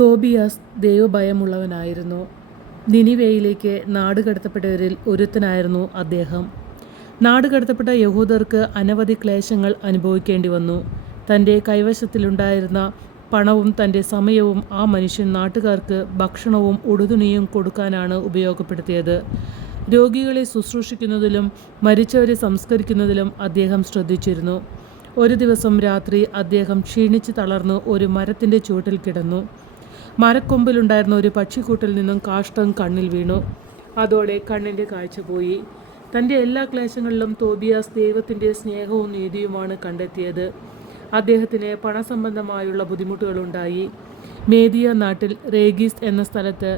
തോബിയാസ് ദൈവഭയമുള്ളവനായിരുന്നു. നിനിവേയിലേക്ക് നാടുകടത്തപ്പെട്ടവരിൽ ഒരുത്തനായിരുന്നു അദ്ദേഹം. നാടുകടത്തപ്പെട്ട യഹൂദർക്ക് അനവധി ക്ലേശങ്ങൾ അനുഭവിക്കേണ്ടി വന്നു. തൻ്റെ കൈവശത്തിലുണ്ടായിരുന്ന പണവും തൻ്റെ സമയവും ആ മനുഷ്യൻ നാട്ടുകാർക്ക് ഭക്ഷണവും ഉടുതുണിയും കൊടുക്കാനാണ് ഉപയോഗപ്പെടുത്തിയത്. രോഗികളെ ശുശ്രൂഷിക്കുന്നതിലും മരിച്ചവരെ സംസ്കരിക്കുന്നതിലും അദ്ദേഹം ശ്രദ്ധിച്ചിരുന്നു. ഒരു ദിവസം രാത്രി അദ്ദേഹം ക്ഷീണിച്ച് തളർന്ന് ഒരു മരത്തിൻ്റെ ചുവട്ടിൽ കിടന്നു. മരക്കൊമ്പിലുണ്ടായിരുന്ന ഒരു പക്ഷിക്കൂട്ടിൽ നിന്നും കാഷ്ടം കണ്ണിൽ വീണു. അതോടെ കണ്ണിൻ്റെ കാഴ്ച പോയി. തൻ്റെ എല്ലാ ക്ലേശങ്ങളിലും തോബിയാസ് ദൈവത്തിൻ്റെ സ്നേഹവും നീതിയുമാണ് കണ്ടെത്തിയത്. അദ്ദേഹത്തിന് പണസംബന്ധമായുള്ള ബുദ്ധിമുട്ടുകളുണ്ടായി. മേദിയ നാട്ടിൽ റേഗീസ് എന്ന സ്ഥലത്ത്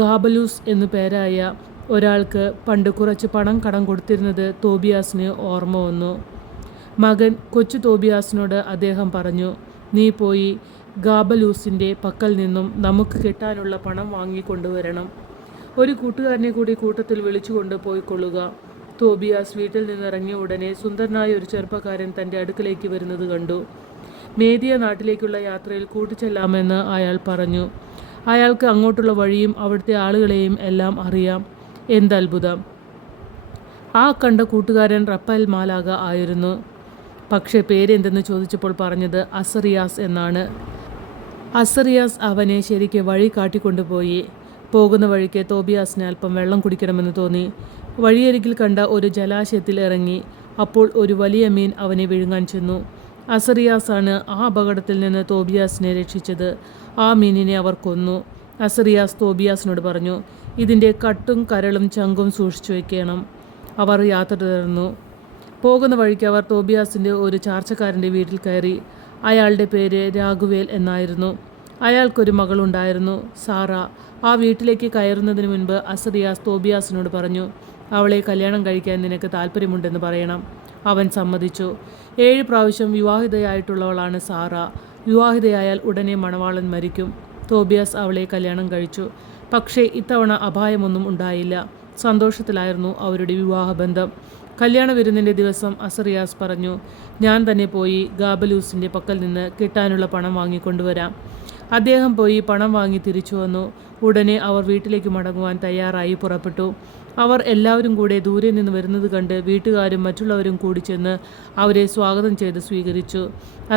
ഗാബലൂസ് എന്നു പേരായ ഒരാൾക്ക് പണ്ട് കുറച്ച് പണം കടം കൊടുത്തിരുന്നത് തോബിയാസിന് ഓർമ്മ വന്നു. മകൻ കൊച്ചു തോബിയാസിനോട് അദ്ദേഹം പറഞ്ഞു, നീ പോയി ഗാബലൂസിൻ്റെ പക്കൽ നിന്നും നമുക്ക് കിട്ടാനുള്ള പണം വാങ്ങിക്കൊണ്ടുവരണം. ഒരു കൂട്ടുകാരനെ കൂടി കൂട്ടത്തിൽ വിളിച്ചുകൊണ്ട് പോയിക്കൊള്ളുക. തോബിയാസ് വീട്ടിൽ നിന്നിറങ്ങിയ ഉടനെ സുന്ദരനായ ഒരു ചെറുപ്പക്കാരൻ തൻ്റെ അടുക്കലേക്ക് വരുന്നത് കണ്ടു. മേദിയ നാട്ടിലേക്കുള്ള യാത്രയിൽ കൂട്ടിച്ചെല്ലാമെന്ന് അയാൾ പറഞ്ഞു. അയാൾക്ക് അങ്ങോട്ടുള്ള വഴിയും അവിടുത്തെ ആളുകളെയും എല്ലാം അറിയാം. എന്തത്ഭുതം! ആ കണ്ട കൂട്ടുകാരൻ റഫായേൽ മാലാഖ ആയിരുന്നു. പക്ഷേ പേരെന്തെന്ന് ചോദിച്ചപ്പോൾ പറഞ്ഞത് അസറിയാസ് എന്നാണ്. അസറിയാസ് അവനെ ശരിക്ക് വഴി കാട്ടിക്കൊണ്ടുപോയി. പോകുന്ന വഴിക്ക് തോബിയാസിന് അല്പം വെള്ളം കുടിക്കണമെന്ന് തോന്നി. വഴിയരികിൽ കണ്ട ഒരു ജലാശയത്തിൽ ഇറങ്ങി. അപ്പോൾ ഒരു വലിയ മീൻ അവനെ വിഴുങ്ങാൻ ചെന്നു. അസറിയാസാണ് ആ അപകടത്തിൽ നിന്ന് തോബിയാസിനെ രക്ഷിച്ചത്. ആ മീനിനെ അവർ കൊന്നു. അസറിയാസ് തോബിയാസിനോട് പറഞ്ഞു, ഇതിൻ്റെ കട്ടും കരളും ചങ്കും സൂക്ഷിച്ചു വയ്ക്കണം. അവർ യാത്ര തുടർന്നു. പോകുന്ന വഴിക്ക് അവർ തോബിയാസിൻ്റെ ഒരു ചാർച്ചക്കാരൻ്റെ വീട്ടിൽ കയറി. അയാളുടെ പേര് രാഘുവേൽ എന്നായിരുന്നു. അയാൾക്കൊരു മകളുണ്ടായിരുന്നു, സാറ. ആ വീട്ടിലേക്ക് കയറുന്നതിന് മുൻപ് അസറിയാസ് തോബിയാസിനോട് പറഞ്ഞു, അവളെ കല്യാണം കഴിക്കാൻ നിനക്ക് താല്പര്യമുണ്ടെന്ന് പറയണം. അവൻ സമ്മതിച്ചു. 7 പ്രാവശ്യം വിവാഹിതയായിട്ടുള്ളവളാണ് സാറ. വിവാഹിതയായാൽ ഉടനെ മണവാളൻ മരിക്കും. തോബിയാസ് അവളെ കല്യാണം കഴിച്ചു. പക്ഷേ ഇത്തവണ അപായമൊന്നും ഉണ്ടായില്ല. സന്തോഷത്തിലായിരുന്നു അവരുടെ വിവാഹബന്ധം. കല്യാണ വിരുന്നിൻ്റെ ദിവസം അസറിയാസ് പറഞ്ഞു, ഞാൻ തന്നെ പോയി ഗാബലൂസിൻ്റെ പക്കൽ നിന്ന് കിട്ടാനുള്ള പണം വാങ്ങിക്കൊണ്ടുവരാം. അദ്ദേഹം പോയി പണം വാങ്ങി തിരിച്ചു വന്നു. ഉടനെ അവർ വീട്ടിലേക്ക് മടങ്ങുവാൻ തയ്യാറായി പുറപ്പെട്ടു. അവർ എല്ലാവരും കൂടെ ദൂരെ നിന്ന് വരുന്നത് കണ്ട് വീട്ടുകാരും മറ്റുള്ളവരും കൂടി ചെന്ന് അവരെ സ്വാഗതം ചെയ്ത് സ്വീകരിച്ചു.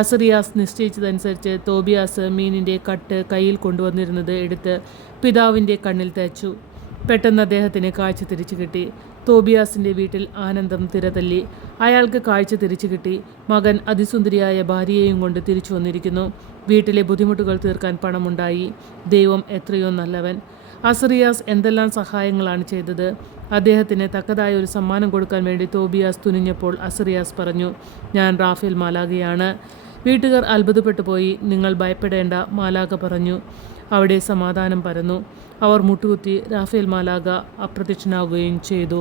അസറിയാസ് നിശ്ചയിച്ചതനുസരിച്ച് തോബിയാസ് മീനിൻ്റെ കട്ട് കയ്യിൽ കൊണ്ടുവന്നിരുന്നത് എടുത്ത് പിതാവിൻ്റെ കണ്ണിൽ തേച്ചു. പെട്ടെന്ന് അദ്ദേഹത്തിന് കാഴ്ച തിരിച്ചു കിട്ടി. തോബിയാസിൻ്റെ വീട്ടിൽ ആനന്ദം തിരതല്ലി. അയാൾക്ക് കാഴ്ച തിരിച്ചു കിട്ടി. മകൻ അതിസുന്ദരിയായ ഭാര്യയെയും കൊണ്ട് തിരിച്ചു വന്നിരിക്കുന്നു. വീട്ടിലെ ബുദ്ധിമുട്ടുകൾ തീർക്കാൻ പണമുണ്ടായി. ദൈവം എത്രയോ നല്ലവൻ. അസറിയാസ് എന്തെല്ലാം സഹായങ്ങളാണ് ചെയ്തത്. അദ്ദേഹത്തിന് തക്കതായ ഒരു സമ്മാനം കൊടുക്കാൻ വേണ്ടി തോബിയാസ് തുനിഞ്ഞപ്പോൾ അസറിയാസ് പറഞ്ഞു, ഞാൻ റാഫേൽ മാലാഖയാണ്. വീട്ടുകാർ അത്ഭുതപ്പെട്ടു പോയി. നിങ്ങൾ ഭയപ്പെടേണ്ട, മാലാഖ പറഞ്ഞു. അവിടെ സമാധാനം പരന്നു. അവർ മുട്ടുകുത്തി. റാഫേൽ മാലാഖ അപ്രത്യക്ഷനാവുകയും ചെയ്തു.